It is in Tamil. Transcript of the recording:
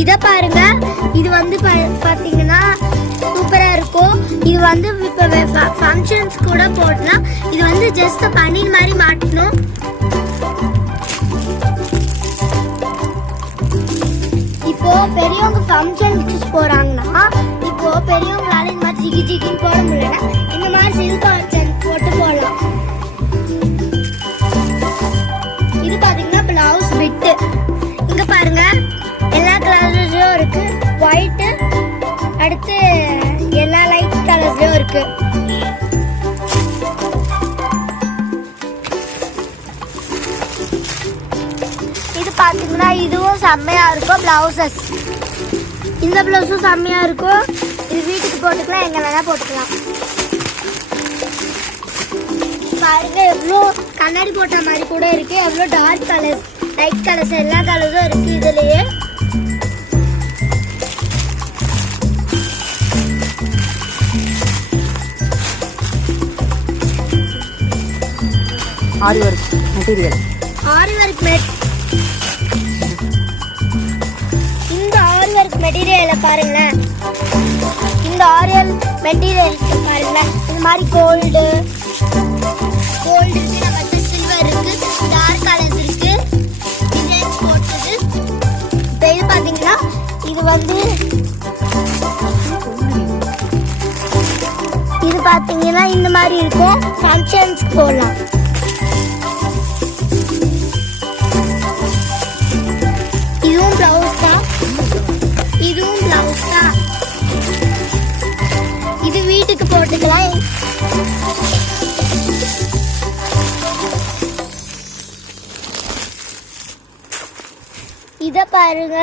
இத பாருங்க, இது வந்து பாத்தீங்கன்னா சூப்பரா இருக்கும். இது வந்து இப்ப ஃபங்க்ஷன்ஸ் கூட போடலாம். இது வந்து ஜஸ்ட் பன்னீர் மாதிரி மாட்டணும். இப்போ பெரியவங்க ஃபங்க்ஷன்ஸ் போறாங்கன்னா, இப்போ பெரியவங்களால இந்த மாதிரி ஜிகி ஜிகின்னு போட முடியல, இந்த மாதிரி சில்க் போட்டு போடலாம். இது பாத்தீங்கன்னா பிளவுஸ் பிட்டு. இங்க பாருங்க, எல்லா கலர்லயும் இருக்கு. ஒயிட், அடுத்து எல்லா லைட் கலர்லயும் இருக்கு. இது பாத்தீங்கன்னா இதுவும் செம்மையா இருக்கும். பிளவுசஸ், இந்த பிளவுஸும் செம்மையா இருக்கும். இது வீட்டுக்கு போட்டுக்கலாம், எங்க வேணா போட்டுக்கலாம். பாருங்க, எவ்வளோ கண்ணாடி போட்ட மாதிரி கூட இருக்கு. எவ்வளோ டார்க் கலர்ஸ், லைட் கலர்ஸ், எல்லா கலர்ஸும் இருக்கு இதுலயே. ஆரி ஒர்க் மெட்டீரியல், இந்த ஆரி ஒர்க் மெட்டீரியல பாருங்களேன். இந்த ஆரி ஒர்க் மெட்டீரியல் பாருங்களேன். இந்த மாதிரி கோல்டு இருக்கு, நம்ம சில்வர் இருக்கு, டார்க் கலர்ஸ் இருக்கு, டிசைன்ஸ் போட்டது. இப்போ இது பாத்தீங்கன்னா இது வந்து இது பாத்தீங்கன்னா இந்த மாதிரி இருக்கும். ஃபங்க்ஷன்ஸ் போடலாம். இதுவும் பிளவுஸ் தான், இதுவும் பிளவுஸ் தான். இது வீட்டுக்கு போட்டுக்கலாம். இத பாருங்க,